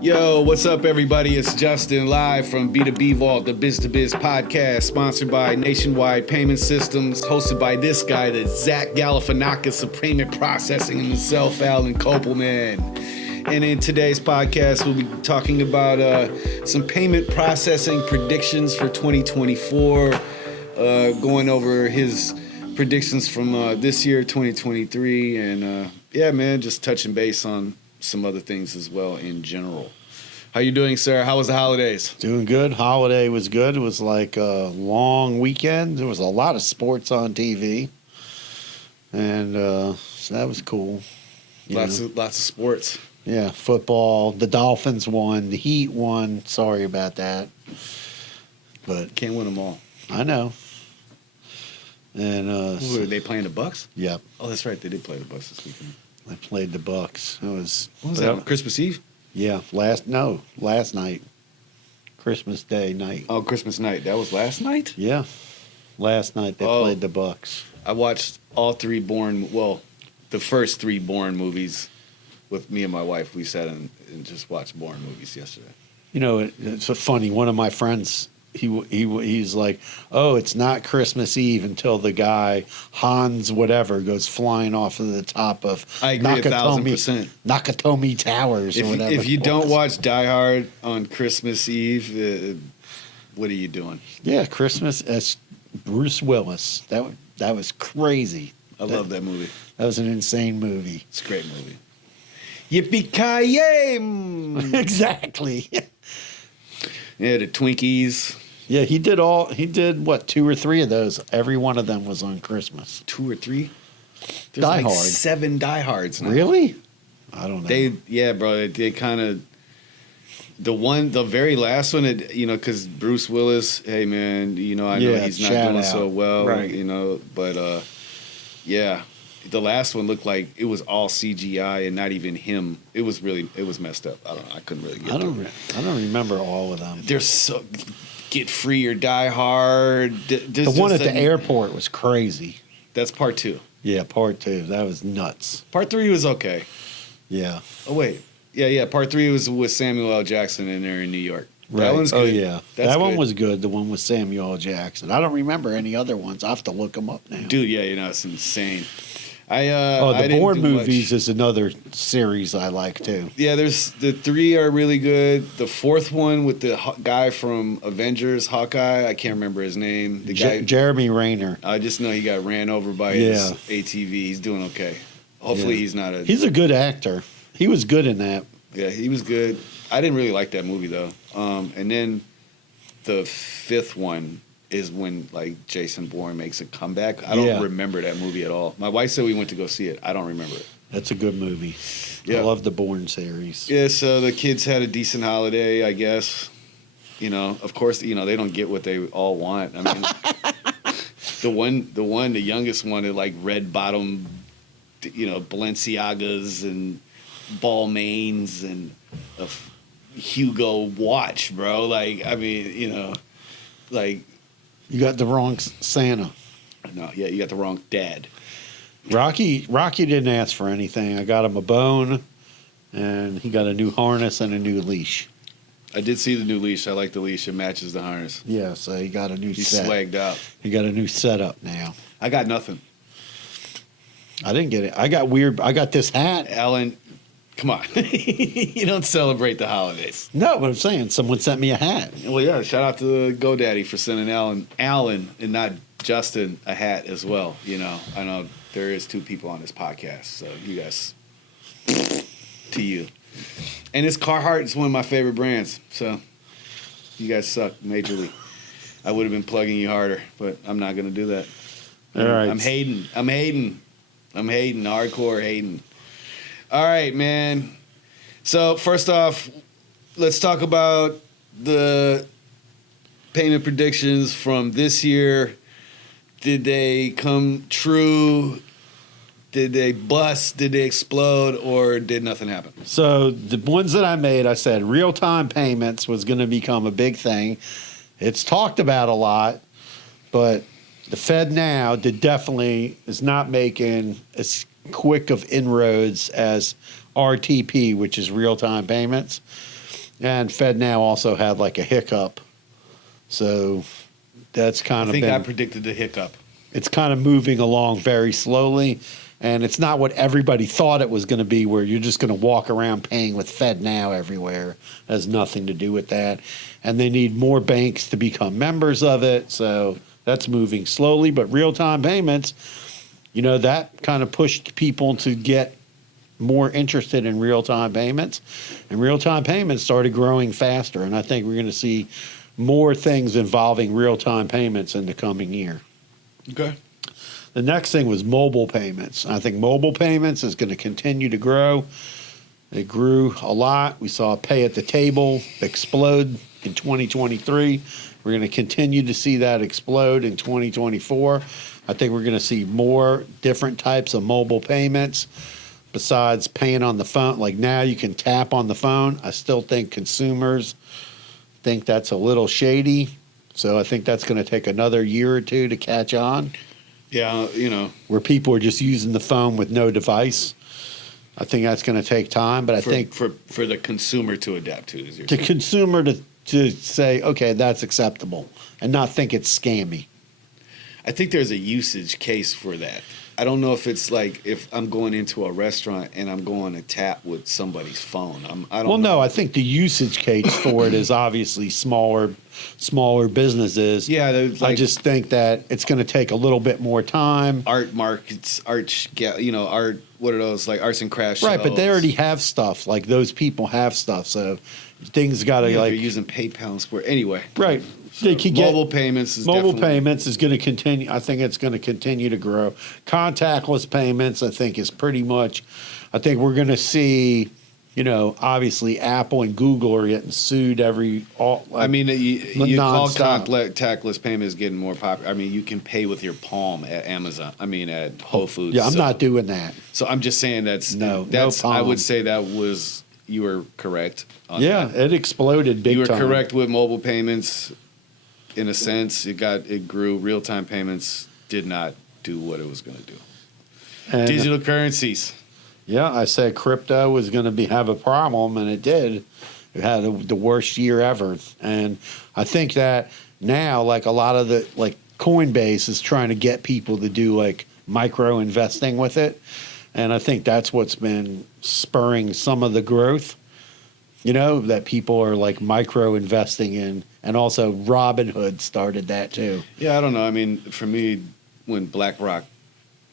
Yo, what's up, everybody? It's Justin live from B2B Vault, the Biz2Biz podcast, sponsored by Nationwide Payment Systems, hosted by this guy, the Zach Galifianakis of payment processing himself, Alan Kopelman. And in today's podcast, we'll be talking about some payment processing predictions for 2024, going over his predictions from this year, 2023, and yeah, man, just touching base on some other things as well in general. How you doing, sir? How was the holidays? Doing good. Holiday was good. It was like a long weekend. There was a lot of sports on TV, and so that was cool. Lots of sports. Yeah, football. The Dolphins won. The Heat won. Sorry about that, but Can't win them all. I know. And Who are they playing, the Bucks? Yep, Oh, that's right. They did play the Bucks this weekend. I played the Bucks. It was What was that? Christmas Eve? Yeah, last night, Christmas Day night. Oh, Christmas night. That was last night? Yeah, last night they played the Bucks. I watched all three the first three Bourne movies with me and my wife. We sat and just watched Bourne movies yesterday. You know, it's so funny. One of my friends, he's like, "Oh, it's not Christmas Eve until the guy Hans whatever goes flying off of the top of I agree 1,000%. Nakatomi Towers or whatever." If you don't watch Die Hard on Christmas Eve, what are you doing? Yeah, Christmas as Bruce Willis. That was crazy. I love that movie. That was an insane movie. It's a great movie. Yippee-ki-yay! Exactly. Yeah, the Twinkies. Yeah, he did what, 2 or 3 of those. Every one of them was on Christmas. 2 or 3? There's Die like Hard. 7 Die Hards now. Really? I don't know. They kind of the very last one, because Bruce Willis, hey man, I know he's not doing so well, right? But yeah, the last one looked like it was all CGI and not even him. It was messed up. I couldn't really get. I don't remember all of them. They're so Get Free or Die Hard. The one at the airport was crazy. That's part 2. Yeah, part 2. That was nuts. Part 3 was okay. Yeah. Oh wait, yeah. Part 3 was with Samuel L. Jackson in there in New York. Right. That one's good. Oh yeah, That one was good. The one with Samuel L. Jackson. I don't remember any other ones. I have to look them up now. Dude, yeah, it's insane. The Bourne movies is another series I like too. Yeah, there's the 3 are really good. The 4th one with the guy from Avengers, Hawkeye, I can't remember his name. The guy, Jeremy Renner. I just know he got ran over by his ATV. He's doing okay. Hopefully he's not a... He's a good actor. He was good in that. Yeah, he was good. I didn't really like that movie though. And then the 5th one is when like Jason Bourne makes a comeback. I don't remember that movie at all. My wife said we went to go see it. I don't remember it. That's a good movie. Yeah. I love the Bourne series. Yeah, so the kids had a decent holiday, I guess. Of course, they don't get what they all want. I mean, the youngest one had like red bottom, Balenciagas and Balmains and a Hugo watch, bro. Like, I mean, like... You got the wrong Santa. No, yeah, you got the wrong dad. Rocky didn't ask for anything. I got him a bone, and he got a new harness and a new leash. I did see the new leash. I like the leash. It matches the harness. Yeah, so he got a new He's set. swagged out. He got a new setup now. I got nothing. I didn't get it. I got this hat. Alan, come on. You don't celebrate the holidays. No, but I'm saying someone sent me a hat. Well, yeah, shout out to GoDaddy for sending Alan, and not Justin, a hat as well. I know there is 2 people on this podcast, so you guys, to you. And this Carhartt is one of my favorite brands, so you guys suck majorly. I would have been plugging you harder, but I'm not going to do that. All right. I'm hating, hardcore hating. All right, man. So first off, let's talk about the payment predictions from this year. Did they come true? Did they bust? Did they explode? Or did nothing happen? So the ones that I made, I said real-time payments was going to become a big thing. It's talked about a lot, but the Fed now definitely is not making as quick of inroads as RTP, which is real-time payments. And FedNow also had like a hiccup. So that's kind I of think been, I predicted the hiccup. it's kind of moving along very slowly. And it's not what everybody thought it was going to be, where you're just going to walk around paying with FedNow everywhere. It has nothing to do with that. And they need more banks to become members of it. So that's moving slowly. But real-time payments, you know, that kind of pushed people to get more interested in real-time payments. And real-time payments started growing faster. And I think we're going to see more things involving real-time payments in the coming year. Okay. The next thing was mobile payments. I think mobile payments is going to continue to grow. It grew a lot. We saw pay at the table explode in 2023. We're going to continue to see that explode in 2024. I think we're going to see more different types of mobile payments besides paying on the phone. Like now you can tap on the phone. I still think consumers think that's a little shady. So I think that's going to take another year or two to catch on. Yeah, you know, Where people are just using the phone with no device. I think that's going to take time, but I think for the consumer to adapt to, is your the consumer to say, okay, that's acceptable, and not think it's scammy. I think there's a usage case for that. I don't know if it's like if I'm going into a restaurant and I'm going to tap with somebody's phone. I don't know. No, I think the usage case for it is obviously smaller businesses. Yeah, I just think that it's going to take a little bit more time. Art markets, art, what are those, like arts and crafts Right, but they shows. already have stuff. Like those people have stuff, so things got to Yeah, like they're using PayPal and Square. Anyway. right. So They could get mobile payments is mobile definitely- payments is going to continue. I think it's going to continue to grow. Contactless payments, I think, is pretty much. I think we're going to see, you know, obviously Apple and Google are getting sued I mean, you call nonstop. contactless payments getting more popular. I mean, you can pay with your palm at Amazon. I mean, at Whole Foods. Yeah, I'm So- not doing that. So I'm just saying that's No I palm. would say that was you were correct. On Yeah, that. it exploded big you were time. correct with mobile payments. In a sense, it grew. Real time payments did not do what it was going to do. And, Digital currencies. yeah, I said crypto was going to have a problem, and it did. It had the worst year ever, and I think that now, like a lot of like Coinbase is trying to get people to do like micro investing with it, and I think that's what's been spurring some of the growth. You know, that people are like micro investing in, and also Robinhood started that too. Yeah, I don't know. I mean, for me, when BlackRock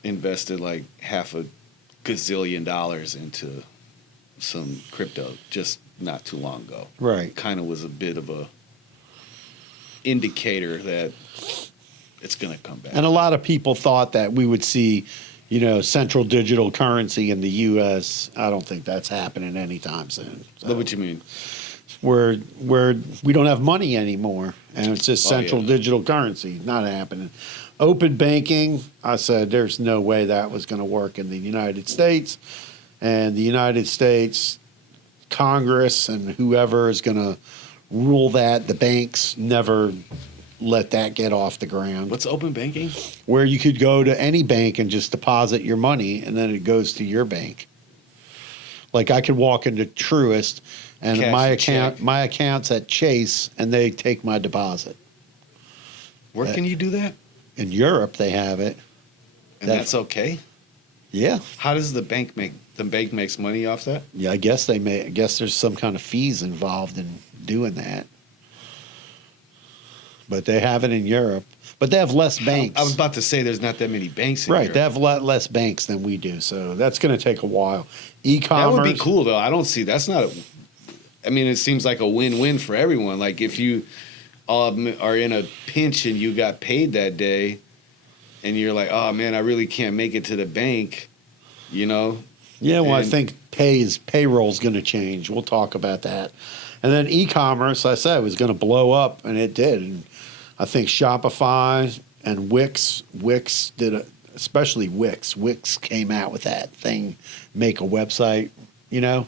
invested like $500 gazillion into some crypto just not too long ago, Right. kind of was a bit of a indicator that it's going to come back. And a lot of people thought that we would see, you know, central digital currency in the U.S. I don't think that's happening anytime soon. So What you mean? where we don't have money anymore, and it's just Oh, central yeah. digital currency. Not happening. Open banking, I said there's no way that was going to work in the United States. And the United States Congress and whoever is going to rule that, the banks never let that get off the ground. What's open banking? Where you could go to any bank and just deposit your money, and then it goes to your bank. Like I could walk into Truist, and Cash a check. my account's at Chase, and they take my deposit. Where can you do that? In Europe, they have it. And That's- that's okay? Yeah, How does the bank make the bank makes money off that? yeah. I guess they may. I guess there's some kind of fees involved in doing that. But they have it in Europe. But they have less banks. I was about to say there's not that many banks in Right, Europe. they have a lot less banks than we do, so that's going to take a while. E-commerce. That would be cool though. I don't see that's not I mean, it seems like a win-win for everyone. Like if you are in a pinch and you got paid that day and you're like, "Oh man, I really can't make it to the bank." You know? Yeah, well, I And- think payroll's going to change. We'll talk about that. And then e-commerce, I said, was going to blow up, and it did. And I think Shopify and Wix did especially Wix. Wix came out with that thing, make a website, you know,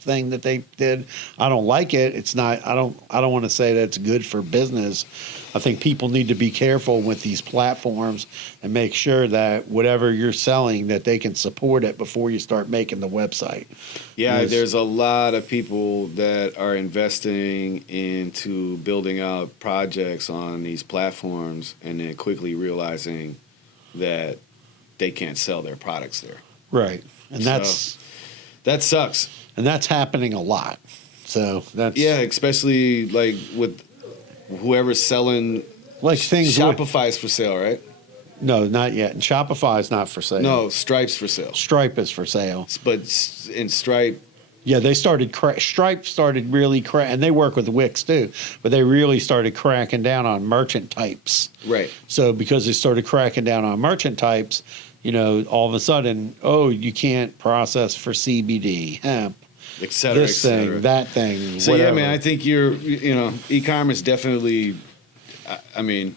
thing that they did. I don't like it. It's not. I don't want to say that it's good for business. I think people need to be careful with these platforms and make sure that whatever you're selling, that they can support it before you start making the website. Yeah, there's a lot of people that are investing into building out projects on these platforms and then quickly realizing that they can't sell their products there. Right. And that sucks. And that's happening a lot. So that's especially like with whoever's selling, like things. Shopify's for sale, right? No, not yet. And Shopify is not for sale. No, Stripe's for sale. Stripe is for sale. But in Stripe, yeah, they started. Stripe started really and they work with Wix too, but they really started cracking down on merchant types. Right. So because they started cracking down on merchant types, all of a sudden, you can't process for CBD, hemp, et cetera, this thing, that thing. So whatever. yeah, man, I think e-commerce definitely. I mean,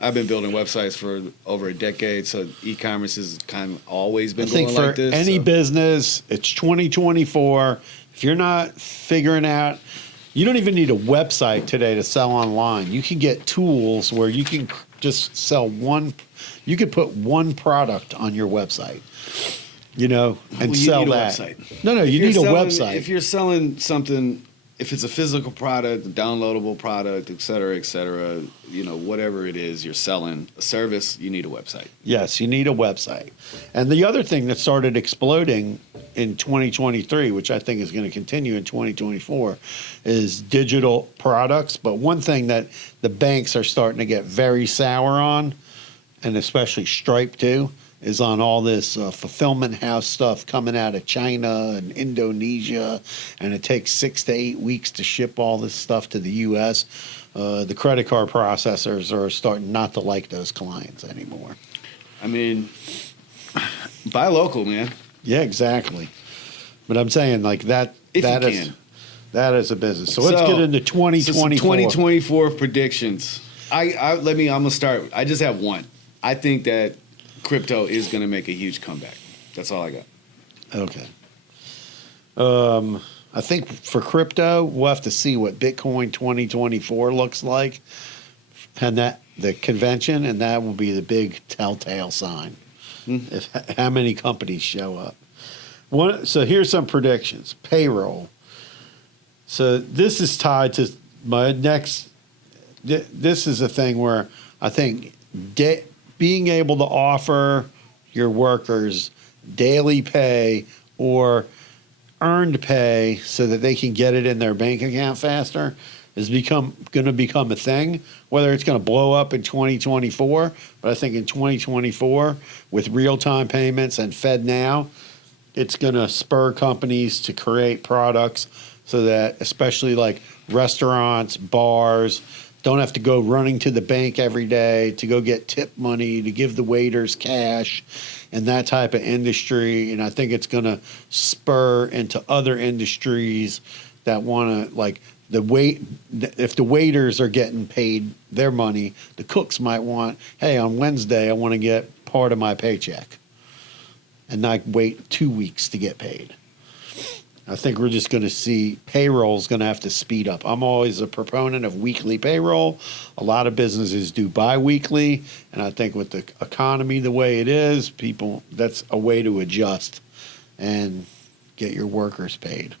I've been building websites for over a decade, so e-commerce has kind of always been going like this. Any business, it's 2024. If you're not figuring out, you don't even need a website today to sell online. You can get tools where you can just sell one. You could put one product on your website, and sell that. Website. No, you need a website. If you're selling something, if it's a physical product, a downloadable product, et cetera, whatever it is you're selling, a service, you need a website. Yes, you need a website. And the other thing that started exploding in 2023, which I think is going to continue in 2024, is digital products. But one thing that the banks are starting to get very sour on, and especially Stripe too, is on all this fulfillment house stuff coming out of China and Indonesia, and it takes 6 to 8 weeks to ship all this stuff to the U.S. The credit card processors are starting not to like those clients anymore. I mean, buy local, man. Yeah, exactly. But I'm saying like that. If that you is, can. That is a business. So let's get into 2024. So 2024 predictions. I'm gonna start. I just have one. I think that crypto is going to make a huge comeback. That's all I got. Okay. I think for crypto, we'll have to see what Bitcoin 2024 looks like, and that the convention, and that will be the big telltale sign. If how many companies show up. So here's some predictions. Payroll. So this is tied to my next. This is a thing where I think being able to offer your workers daily pay or earned pay so that they can get it in their bank account faster is going to become a thing. Whether it's going to blow up in 2024, but I think in 2024 with real-time payments and FedNow, it's going to spur companies to create products so that especially like restaurants, bars, don't have to go running to the bank every day to go get tip money, to give the waiters cash, and that type of industry. And I think it's going to spur into other industries that want to, like, if the waiters are getting paid their money, the cooks might want, hey, on Wednesday, I want to get part of my paycheck and not wait 2 weeks to get paid. I think we're just going to see payroll is going to have to speed up. I'm always a proponent of weekly payroll. A lot of businesses do bi-weekly, and I think with the economy the way it is, that's a way to adjust and get your workers paid.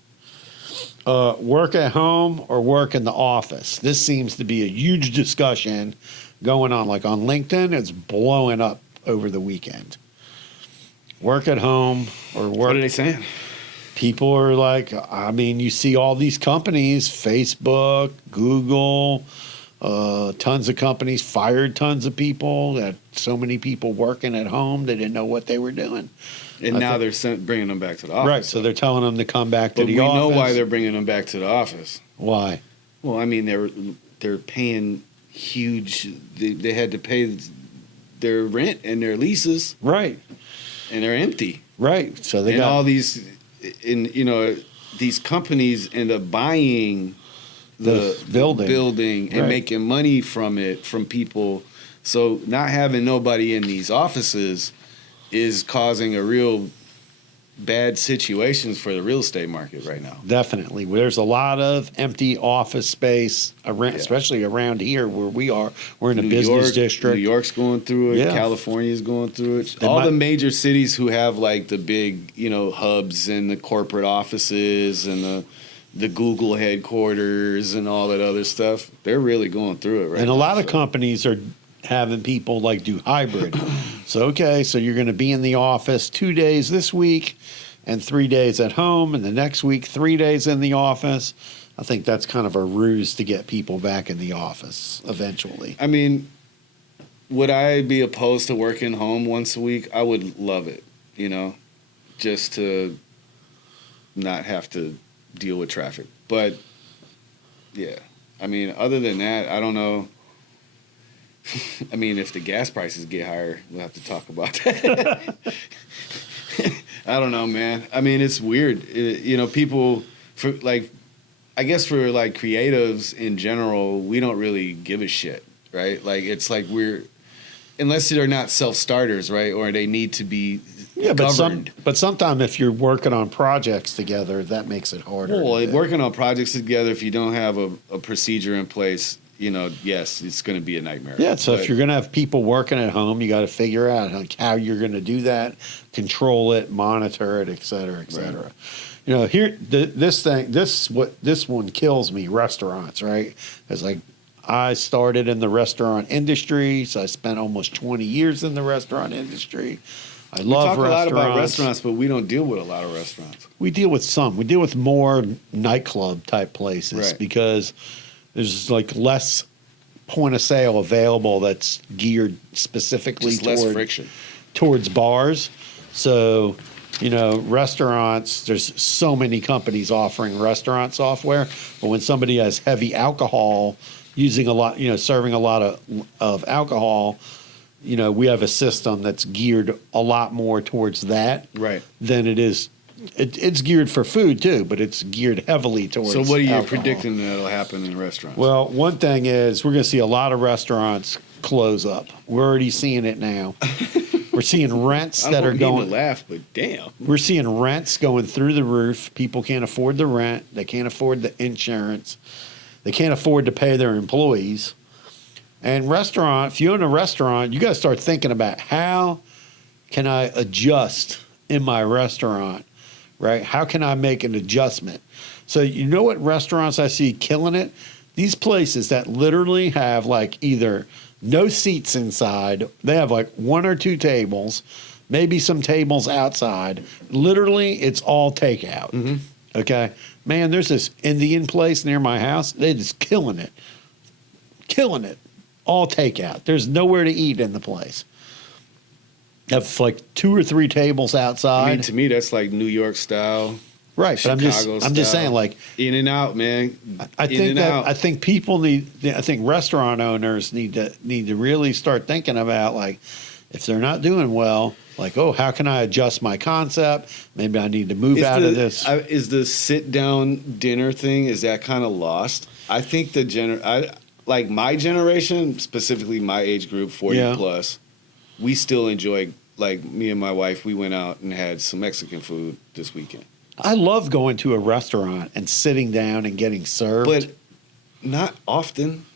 Work at home or work in the office. This seems to be a huge discussion going on. Like on LinkedIn, it's blowing up over the weekend. Work at home or work. What are they saying? People are like, I mean, you see all these companies, Facebook, Google, tons of companies fired tons of people. That so many people working at home, they didn't know what they were doing. And now they're bringing them back to the office. Right, so they're telling them to come back to the office. But we know why they're bringing them back to the office. Why? Well, I mean, they're paying huge. They had to pay their rent and their leases. Right. And they're empty. Right. So they got all these. These companies end up buying the building and making money from it from people. So not having nobody in these offices is causing a real bad situations for the real estate market right now. Definitely. There's a lot of empty office space, around, especially around here where we are. We're in a business district. New York's going through it. Yeah. California's going through it. All the major cities who have like the big, hubs and the corporate offices and the Google headquarters and all that other stuff, they're really going through it right now. And a lot of companies are having people like do hybrid. So you're going to be in the office 2 days this week and 3 days at home, and the next week 3 days in the office. I think that's kind of a ruse to get people back in the office eventually. I mean, would I be opposed to working home once a week? I would love it, just to not have to deal with traffic. But yeah, I mean, other than that, I don't know. I mean, if the gas prices get higher, we'll have to talk about that. I don't know, man. I mean, it's weird. People I guess for like creatives in general, we don't really give a shit, right? Like, it's like unless they're not self-starters, right? Or they need to be governed. But sometimes if you're working on projects together, that makes it harder. Well, working on projects together, if you don't have a procedure in place, yes, it's going to be a nightmare. Yeah, so if you're going to have people working at home, you got to figure out how you're going to do that, control it, monitor it, et cetera, et cetera. Right. Here, this one kills me, restaurants, right? It's like I started in the restaurant industry, so I spent almost 20 years in the restaurant industry. I love restaurants. We talk a lot about restaurants, but we don't deal with a lot of restaurants. We deal with some. We deal with more nightclub type places because there's like less point of sale available that's geared specifically towards bars. So, restaurants, there's so many companies offering restaurant software, but when somebody has heavy alcohol, using a lot, serving a lot of alcohol, we have a system that's geared a lot more towards that than it is. It's geared for food too, but it's geared heavily towards. So what are you alcohol. predicting that'll happen in restaurants? Well, one thing is we're going to see a lot of restaurants close up. We're already seeing it now. We're seeing rents that are going. To laugh, but damn. We're seeing rents going through the roof. People can't afford the rent. They can't afford the insurance. They can't afford to pay their employees. And if you own a restaurant, you got to start thinking about how can I adjust in my restaurant. Right? How can I make an adjustment? So what restaurants I see killing it? These places that literally have like either no seats inside, they have like one or two tables, maybe some tables outside. Literally, it's all takeout. Mm-hmm. Okay? Man, there's this Indian place near my house. They're just killing it. Killing it. All takeout. There's nowhere to eat in the place. Have like 2 or 3 tables outside. I mean, to me, that's like New York style. Right, but I'm just saying, like in and out, man. I think people I think restaurant owners need to really start thinking about, like, if they're not doing well, like, how can I adjust my concept? Maybe I need to move out of this. Is the sit down dinner thing, is that kind of lost? I think like my generation, specifically my age group, 40 plus. We still enjoy, like me and my wife, we went out and had some Mexican food this weekend. I love going to a restaurant and sitting down and getting served. But not often.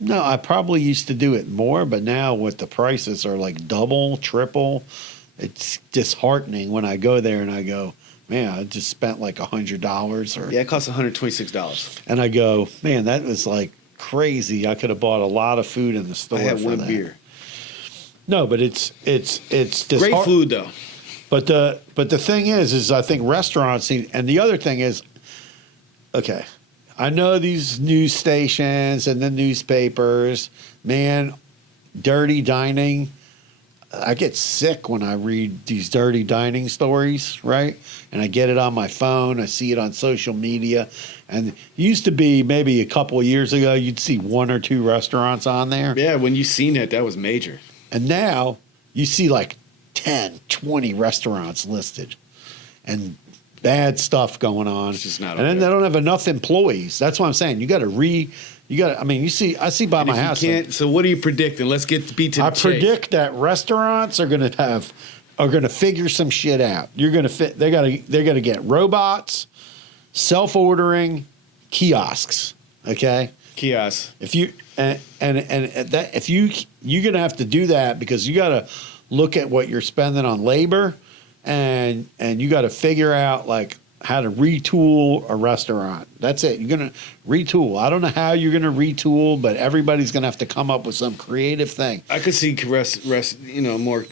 No, I probably used to do it more, but now with the prices are like double, triple, it's disheartening when I go there and I go, man, I just spent like $100. Yeah, it costs $126. And I go, man, that was like crazy. I could have bought a lot of food in the store. I had one beer. No, but it's great food though. But the thing is I think restaurants and the other thing is, okay, I know these news stations and the newspapers, man, dirty dining. I get sick when I read these dirty dining stories, right? And I get it on my phone. I see it on social media. And it used to be maybe a couple of years ago, you'd see 1 or 2 restaurants on there. Yeah, when you seen it, that was major. And now you see like 10, 20 restaurants listed and bad stuff going on. It's just not and then they don't have enough employees. That's what I'm saying. I see by my house. So what are you predicting? Let's get to the I predict that restaurants are going to have are going to figure some shit out. You're going to fit. They're going to get robots, self-ordering kiosks. Okay. Kiosks. If you and that if you're going to have to do that because you got to look at what you're spending on labor, and you got to figure out like how to retool a restaurant. That's it. You're going to retool. I don't know how you're going to retool, but everybody's going to have to come up with some creative thing. I could see more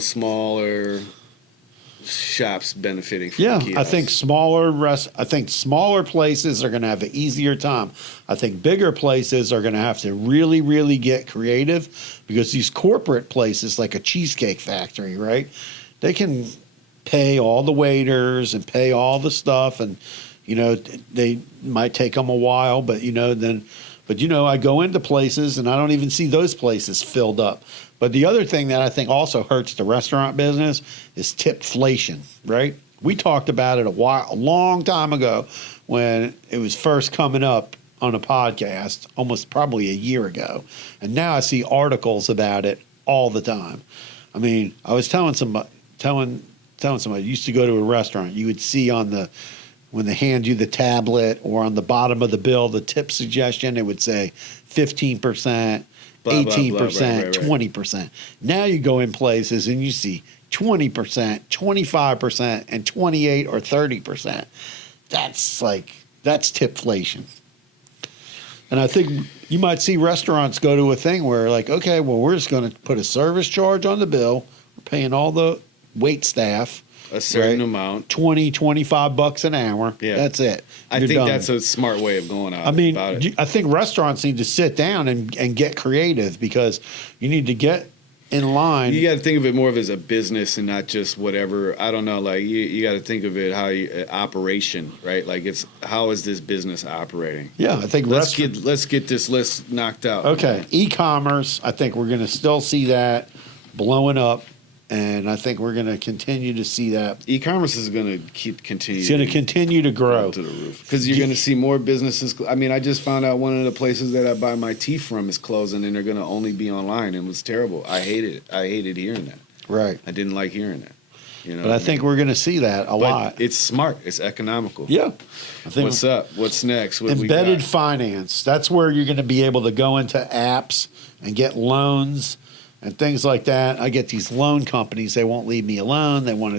smaller shops benefiting from Yeah, kiosks. I think smaller places are going to have an easier time. I think bigger places are going to have to really, really get creative because these corporate places, like a Cheesecake Factory, right? They can pay all the waiters and pay all the stuff, and they might take them a while, but I go into places and I don't even see those places filled up. But the other thing that I think also hurts the restaurant business is tipflation, right? We talked about it a long time ago when it was first coming up on a podcast, almost probably a year ago. And now I see articles about it all the time. I mean, I was telling somebody, used to go to a restaurant, you would see when they hand you the tablet or on the bottom of the bill, the tip suggestion, it would say 15%. Blah, blah, 18%, blah, right. 20%. Now you go in places and you see 20%, 25%, and 28 or 30%. That's tipflation. And I think you might see restaurants go to a thing where like, okay, well, we're just going to put a service charge on the bill. We're paying all the wait staff a certain amount, $20-$25 an hour. Yeah, that's it. I think that's a smart way of going out. I mean, about it. I think restaurants need to sit down and get creative because you need to get in line. You got to think of it more of as a business and not just whatever. I don't know. Like you got to think of it operation, right? Like how is this business operating? Yeah, I think let's get this list knocked out. Okay, e-commerce. I think we're going to still see that blowing up. And I think we're going to continue to see that. E-commerce is going to continue. It's going to continue to grow to the roof because you're going to see more businesses. I mean, I just found out one of the places that I buy my tea from is closing, and they're going to only be online. It was terrible. I hated it. I hated hearing that. Right. I didn't like hearing that. But I think we're going to see that a lot. It's smart. It's economical. Yeah. I think What's up? What's next? What embedded finance. That's where you're going to be able to go into apps and get loans. And things like that. I get these loan companies. They won't leave me alone. They want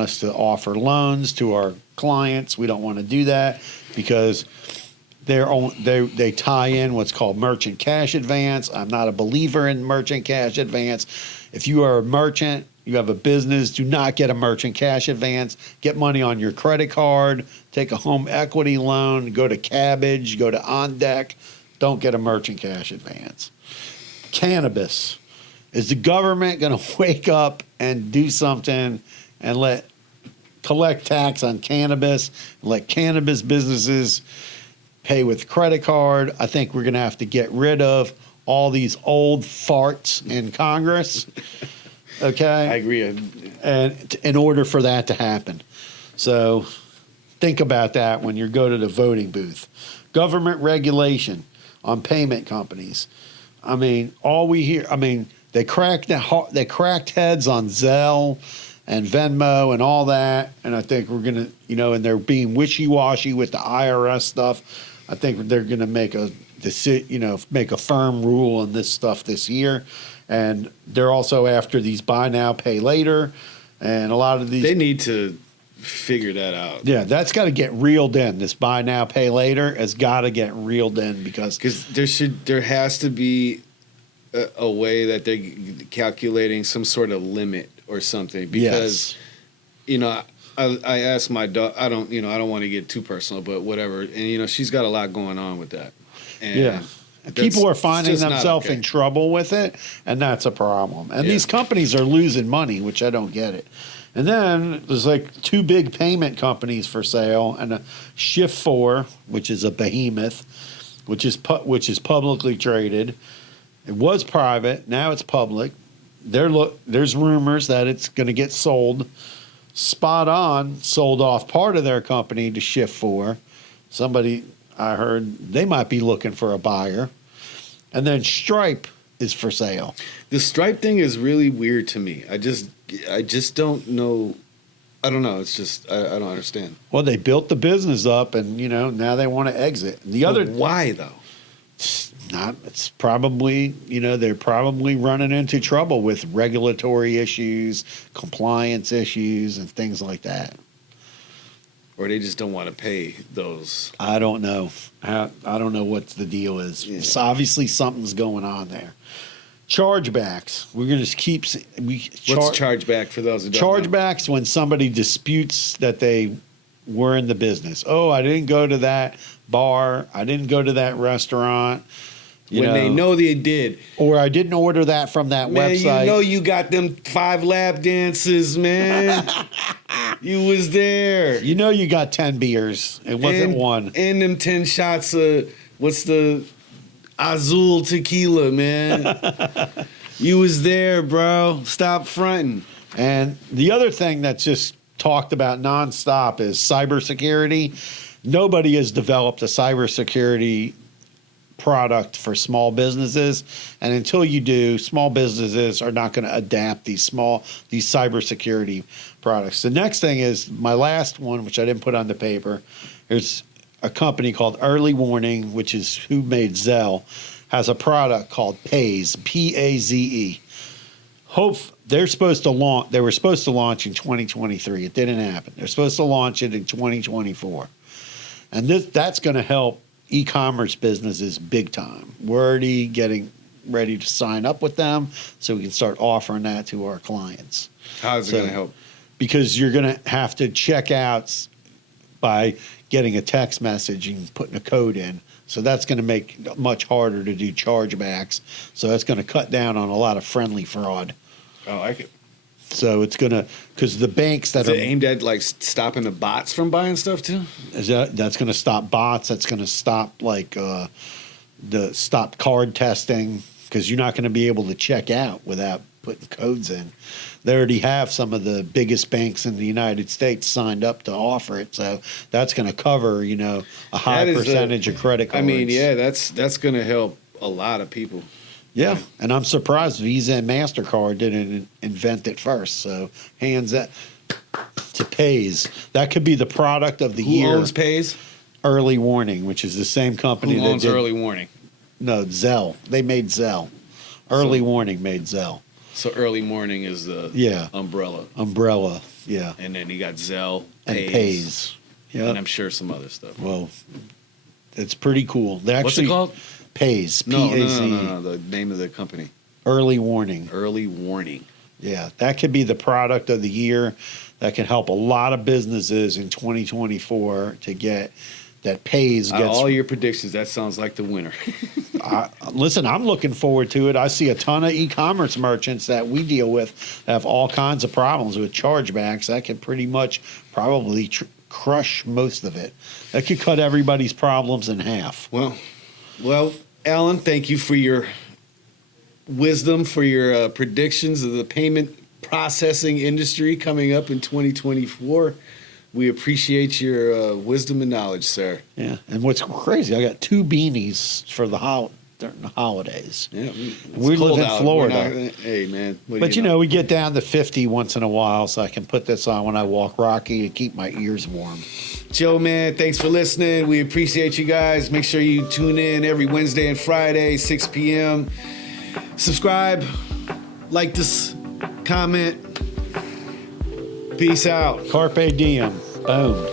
us to offer loans to our clients. We don't want to do that because they tie in what's called merchant cash advance. I'm not a believer in merchant cash advance. If you are a merchant, you have a business, do not get a merchant cash advance. Get money on your credit card. Take a home equity loan. Go to Cabbage. Go to OnDeck. Don't get a merchant cash advance. Cannabis. Is the government going to wake up and do something and collect tax on cannabis, let cannabis businesses pay with credit card? I think we're going to have to get rid of all these old farts in Congress. Okay? I agree. And in order for that to happen. So think about that when you go to the voting booth. Government regulation on payment companies. I mean, all we hear. I mean, they cracked heads on Zelle and Venmo and all that, and I think we're gonna, and they're being wishy-washy with the IRS stuff. I think they're gonna make a firm rule on this stuff this year, and they're also after these buy now, pay later, and a lot of these. They need to figure that out. Yeah, that's got to get reeled in. This buy now, pay later has got to get reeled in because there has to be a way that they're calculating some sort of limit or something. Because I asked my daughter. I don't want to get too personal, but whatever. And she's got a lot going on with that. And people are finding themselves in trouble with it, and that's a problem. And these companies are losing money, which I don't get it. And then there's like two big payment companies for sale, and a Shift4, which is a behemoth, which is publicly traded. It was private, now it's public. There's rumors that it's going to get sold. Spot On sold off part of their company to Shift4. Somebody I heard they might be looking for a buyer. And then Stripe is for sale. The Stripe thing is really weird to me. I just don't know. I don't know. It's just I don't understand. Well, they built the business up, and now they want to exit. The other Why though? It's probably they're probably running into trouble with regulatory issues, compliance issues, and things like that. Or they just don't want to pay those. I don't know. I don't know what the deal is. Yeah. It's obviously something's going on there. Chargebacks. We're going to keep. What's chargeback for those who don't know? Chargebacks when somebody disputes that they were in the business. Oh, I didn't go to that bar. I didn't go to that restaurant. When they know they did. Or I didn't order that from that Man, website. you got them 5 lap dances, man. You was there. You got 10 beers. It wasn't one. And them 10 shots of, what's the Azul tequila, man. You was there, bro. Stop fronting. And the other thing that's just talked about nonstop is cybersecurity. Nobody has developed a cybersecurity product for small businesses, and until you do, small businesses are not going to adapt these cybersecurity products. The next thing is my last one, which I didn't put on the paper. There's a company called Early Warning, which is who made Zelle, has a product called Paze, P-A-Z-E. They were supposed to launch in 2023. It didn't happen. They're supposed to launch it in 2024, and that's going to help e-commerce businesses big time. We're already getting ready to sign up with them so we can start offering that to our clients. How is it going to help? Because you're going to have to check out by getting a text message and putting a code in. So that's going to make it much harder to do chargebacks. So that's going to cut down on a lot of friendly fraud. I like it. So it's going to, because the banks that Is it aimed at like stopping the bots from buying stuff too? That's going to stop bots. That's going to stop stop card testing, because you're not going to be able to check out without putting codes in. They already have some of the biggest banks in the United States signed up to offer it, so that's going to cover a high percentage of credit cards. I mean, yeah, that's going to help a lot of people. Yeah, and I'm surprised Visa and MasterCard didn't invent it first. So hands that to Paze. That could be the product of the year. Who owns Paze? Early Warning, which is the same company Who that owns did Early Warning? No, Zelle. They made Zelle. Early Warning made Zelle. So Early Warning is the umbrella. Umbrella, yeah. And then you got Zelle, And Paze. And Yeah. I'm sure some other stuff. Well, it's pretty cool. They actually, What's it called? Paze. P-A-Z. No. The name of the company. Early Warning. Early Warning. Yeah, that could be the product of the year. That can help a lot of businesses in 2024 to get that Paze gets. All your predictions, that sounds like the winner. Listen, I'm looking forward to it. I see a ton of e-commerce merchants that we deal with have all kinds of problems with chargebacks. That could pretty much probably crush most of it. That could cut everybody's problems in half. Well, Alan, thank you for your wisdom, for your predictions of the payment processing industry coming up in 2024. We appreciate your wisdom and knowledge, sir. Yeah, and what's crazy, I got 2 beanies for during the holidays. Yeah, we live in Florida. Hey, man. But we get down to 50 once in a while, so I can put this on when I walk Rocky and keep my ears warm. Joe, man, thanks for listening. We appreciate you guys. Make sure you tune in every Wednesday and Friday, 6 p.m. Subscribe, like this, comment. Peace out. Carpe diem. Boom.